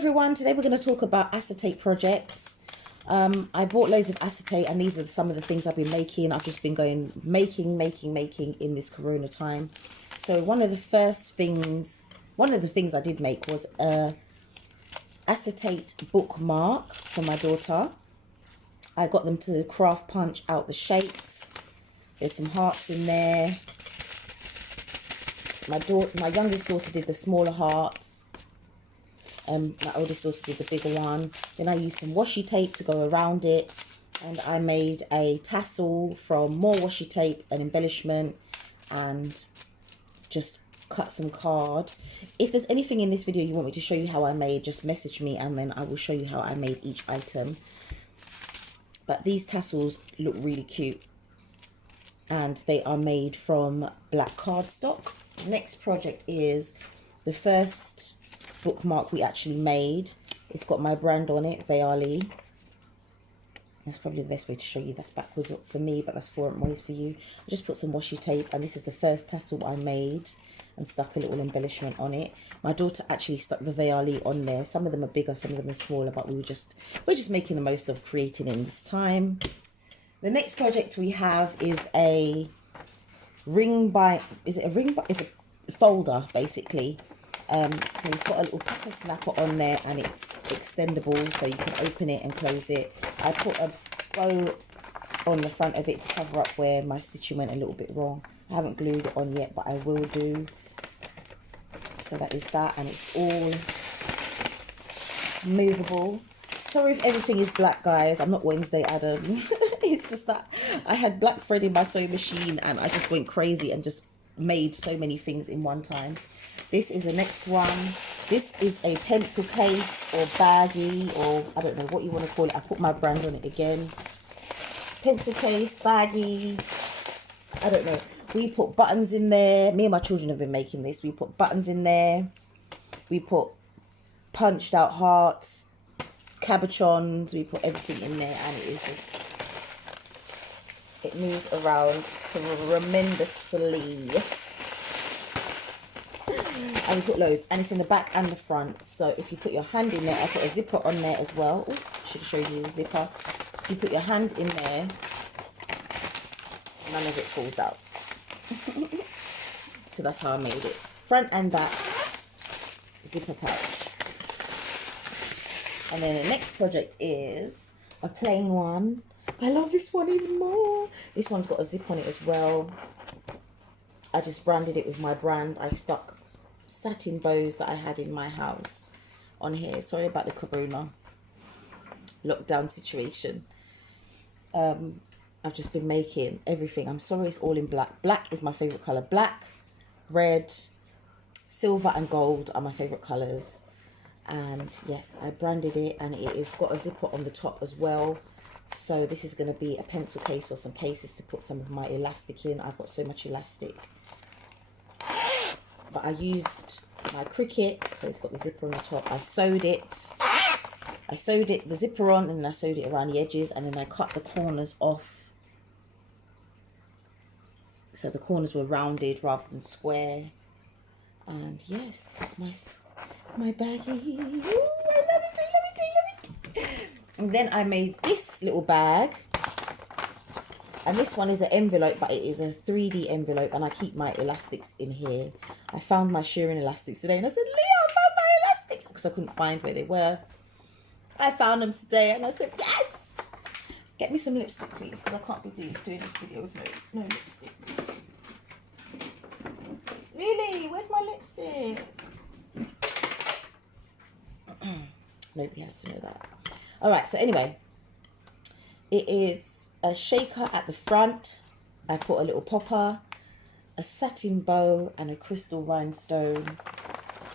everyone, today we're going to talk about Acetate Projects. I bought loads of acetate and these are some of the things I've been making. I've just been going making in this corona time. So one of the things I did make was a acetate bookmark for my daughter. I got them to craft punch out the shapes. There's some hearts in there. My youngest daughter did the smaller hearts. My oldest daughter did the bigger one. Then I used some washi tape to go around it, and I made a tassel from more washi tape, an embellishment, and just cut some card. If there's anything in this video you want me to show you how I made, just message me and then I will show you how I made each item. But these tassels look really cute and they are made from black cardstock. The next project is the first bookmark we actually made. It's got my brand on it, Veali. That's probably the best way to show you. That's backwards for me, but that's forward ways for you. I just put some washi tape, and this is the first tassel I made and stuck a little embellishment on it. My daughter actually stuck the Veali on there. Some of them are bigger, some of them are smaller, but we're just making the most of creating in this time. The next project we have is a it's a folder basically. So it's got a little pepper snapper on there and it's extendable so you can open it and close it. I put a bow on the front of it to cover up where my stitching went a little bit wrong. I haven't glued it on yet, but I will do. So that is that, and it's all movable. Sorry if everything is black, guys. I'm not Wednesday Addams. It's just that I had black thread in my sewing machine and I just went crazy and just made so many things in one time. This is the next one. This is a pencil case or baggie, or I don't know what you want to call it. I put my brand on it again. Pencil case, baggie, I don't know. We put buttons in there. Me and my children have been making this. We put buttons in there. We put punched out hearts, cabochons. We put everything in there, and it is just, it moves around tremendously. And we put loads, and it's in the back and the front. So if you put your hand in there, I put a zipper on there as well. Ooh, should have showed you the zipper. If you put your hand in there, none of it falls out. So that's how I made it. Front and back zipper pouch. And then the next project is a plain one. I love this one even more. This one's got a zip on it as well. I just branded it with my brand. I stuck satin bows that I had in my house on here. Sorry about the corona lockdown situation. I've just been making everything. I'm sorry it's all in black. Black is my favorite color. Black, red, silver and gold are my favorite colors. And yes, I branded it, and it has got a zipper on the top as well. So this is going to be a pencil case or some cases to put some of my elastic in. I've got so much elastic. But I used my Cricut, so it's got the zipper on the top. I sewed it, the zipper on, and then I sewed it around the edges, and then I cut the corners off. So the corners were rounded rather than square. And yes, this is my baggie. Ooh, I love it. And then I made this little bag. And this one is an envelope, but it is a 3D envelope, and I keep my elastics in here. I found my shearing elastics today, and I said, Leah, I found my elastics, because I couldn't find where they were. I found them today, and I said, yes! Get me some lipstick, please, because I can't be doing this video with no lipstick. Lily, where's my lipstick? Nobody has to know that. All right, so anyway, it is a shaker at the front. I put a little popper, a satin bow, and a crystal rhinestone.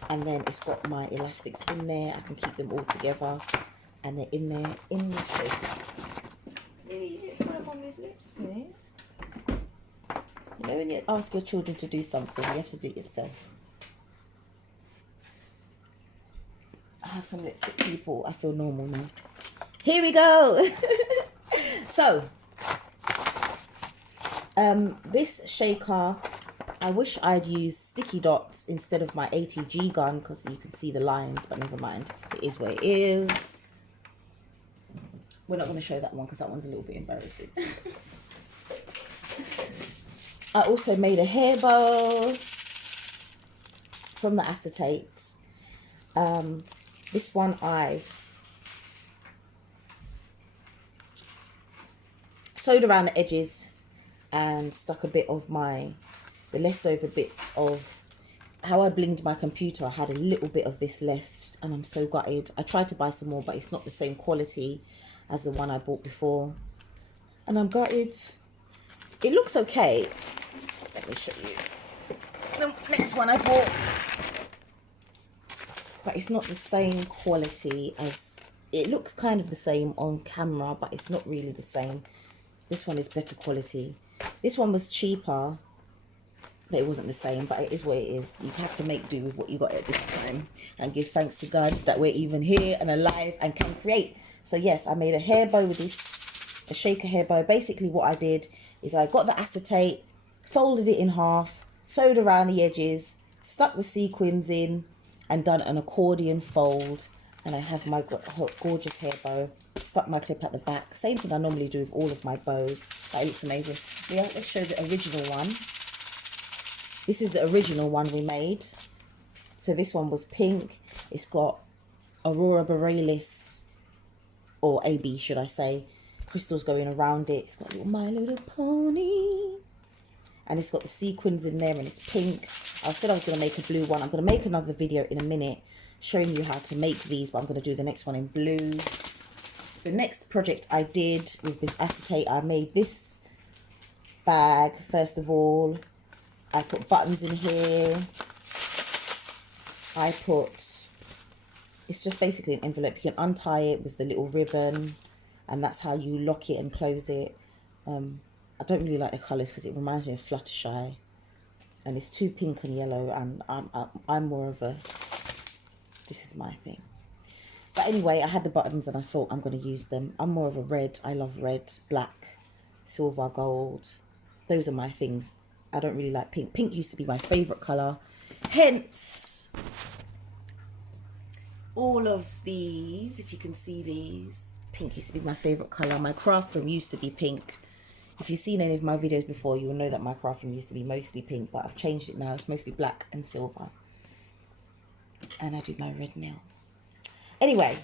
And then it's got my elastics in there. I can keep them all together. And they're in there in the shaker. Really, you didn't find Mommy's lipstick? You know when you ask your children to do something, you have to do it yourself. I have some lipstick, people. I feel normal now. Here we go. So, this shaker, I wish I'd used sticky dots instead of my ATG gun because you can see the lines, but never mind. It is what it is. We're not going to show that one because that one's a little bit embarrassing. I also made a hair bow from the acetate. This one I sewed around the edges and stuck a bit of the leftover bits of how I blinged my computer. I had a little bit of this left and I'm so gutted. I tried to buy some more, but it's not the same quality as the one I bought before. And I'm gutted. It looks okay. Let me show you the next one I bought. But it's not the same quality as, it looks kind of the same on camera, but it's not really the same. This one is better quality. This one was cheaper, but it wasn't the same, but it is what it is. You have to make do with what you got at this time and give thanks to God that we're even here and alive and can create. So yes, I made a hair bow with this, a shaker hair bow. Basically what I did is I got the acetate, folded it in half, sewed around the edges, stuck the sequins in and done an accordion fold. And I have my gorgeous hair bow. Stuck my clip at the back. Same thing I normally do with all of my bows. That looks amazing. Yeah, let's show the original one. This is the original one we made. So this one was pink. It's got Aurora Borealis, or AB should I say, crystals going around it. It's got a little My Little Pony. And it's got the sequins in there and it's pink. I said I was going to make a blue one. I'm going to make another video in a minute showing you how to make these, but I'm going to do the next one in blue. The next project I did with this acetate, I made this bag. First of all, I put buttons in here. It's just basically an envelope. You can untie it with the little ribbon and that's how you lock it and close it. I don't really like the colours because it reminds me of Fluttershy. And it's too pink and yellow and I'm more of a, this is my thing. But anyway, I had the buttons and I thought I'm going to use them. I'm more of a red. I love red, black, silver, gold. Those are my things. I don't really like pink. Pink used to be my favourite colour. Hence, all of these, if you can see these, pink used to be my favourite colour. My craft room used to be pink. If you've seen any of my videos before, you will know that my craft room used to be mostly pink, but I've changed it now. It's mostly black and silver. And I do my red nails. Anyway,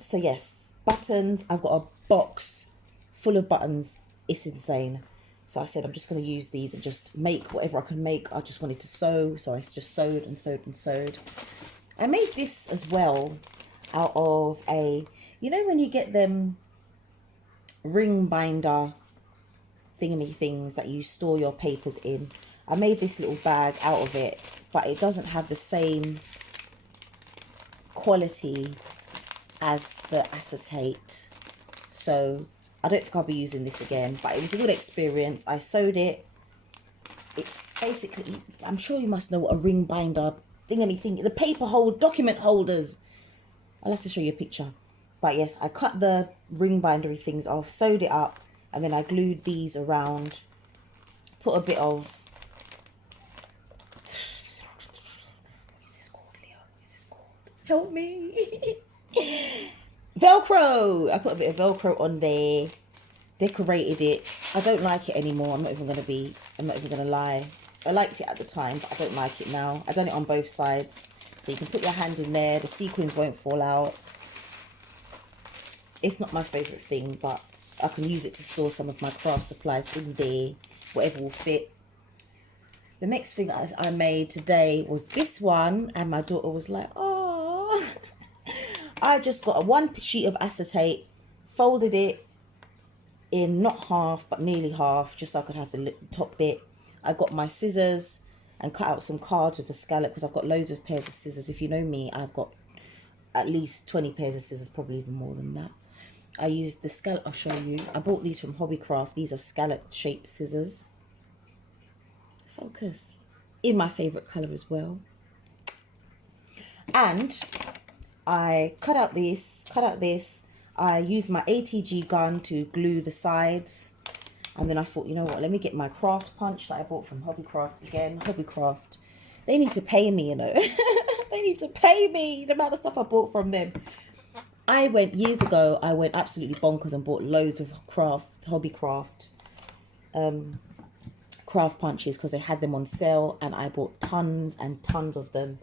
so yes, buttons. I've got a box full of buttons. It's insane. So I said I'm just going to use these and just make whatever I can make. I just wanted to sew, so I just sewed and sewed and sewed. I made this as well out of a, you know when you get them ring binder thingy things that you store your papers in. I made this little bag out of it, but it doesn't have the same quality as the acetate, so I don't think I'll be using this again, but it was a good experience. I sewed it. It's basically, I'm sure you must know what a ring binder thingy, the paper document holders. I'll have to show you a picture. But yes, I cut the ring bindery things off, sewed it up, and then I glued these around, put a bit of, what is this called, Leo? What is this called? Help me. Velcro. I put a bit of Velcro on there, decorated it. I don't like it anymore. I'm not even gonna lie. I liked it at the time, but I don't like it now. I've done it on both sides. So you can put your hand in there. The sequins won't fall out. It's not my favourite thing, but I can use it to store some of my craft supplies in there. Whatever will fit. The next thing I made today was this one. And my daughter was like, oh. I just got one sheet of acetate, folded it in not half, but nearly half, just so I could have the top bit. I got my scissors and cut out some cards with a scallop because I've got loads of pairs of scissors. If you know me, I've got at least 20 pairs of scissors, probably even more than that. I used the scallop, I'll show you. I bought these from Hobbycraft. These are scallop shaped scissors. Focus. In my favourite colour as well. And I cut out this. I used my ATG gun to glue the sides. And then I thought, you know what, let me get my craft punch that I bought from Hobbycraft. Again, Hobbycraft, they need to pay me, you know. They need to pay me the amount of stuff I bought from them. Years ago, I went absolutely bonkers and bought loads of Hobbycraft craft punches because they had them on sale, and I bought tons and tons of them.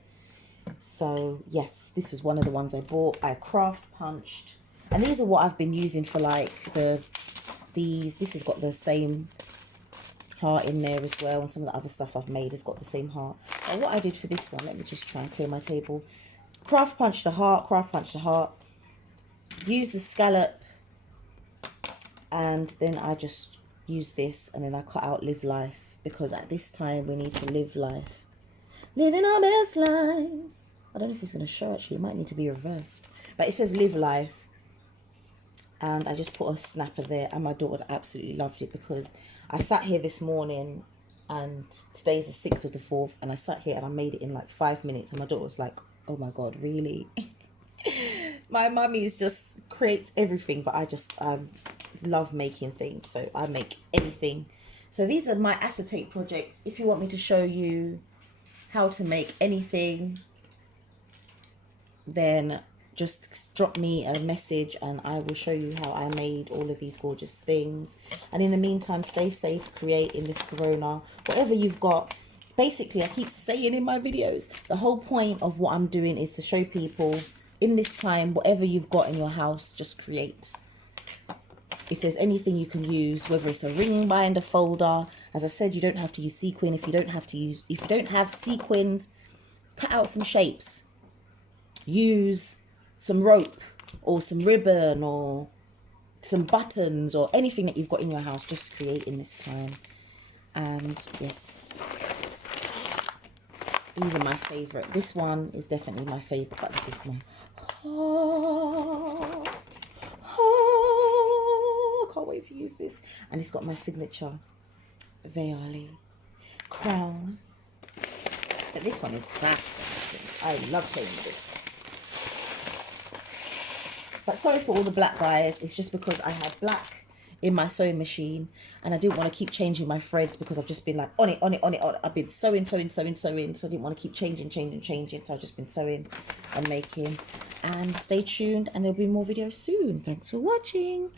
So yes, this was one of the ones I bought. I craft punched, and these are what I've been using for like this has got the same heart in there as well, and some of the other stuff I've made has got the same heart. And what I did for this one, let me just try and clear my table. Craft punch the heart, use the scallop, and then I just use this, and then I cut out live life, because at this time we need to live life, living our best lives. I don't know if it's going to show, actually, it might need to be reversed, but it says live life. And I just put a snapper there, and my daughter absolutely loved it, because I sat here this morning, and today's the 6th of the 4th, and I sat here and I made it in like 5 minutes, and my daughter was like, oh my God, really? My mummy is just creates everything, but I love making things, so I make anything. So these are my acetate projects. If you want me to show you how to make anything, then just drop me a message and I will show you how I made all of these gorgeous things. And in the meantime, stay safe, create in this corona, whatever you've got. Basically, I keep saying in my videos, the whole point of what I'm doing is to show people in this time, whatever you've got in your house, just create. If there's anything you can use, whether it's a ring binder folder, as I said, you don't have to use sequin. If you don't have sequins, cut out some shapes. Use some rope or some ribbon or some buttons or anything that you've got in your house. Just create in this time. And yes, these are my favorite. This one is definitely my favorite, but this is my can't wait to use this. And it's got my signature Veali crown, but this one is fast. I love playing with this. But sorry for all the black, guys. It's just because I had black in my sewing machine and I didn't want to keep changing my threads, because I've just been like on it. I've been sewing. So I didn't want to keep changing. So I've just been sewing and making. And stay tuned, and there'll be more videos soon. Thanks for watching.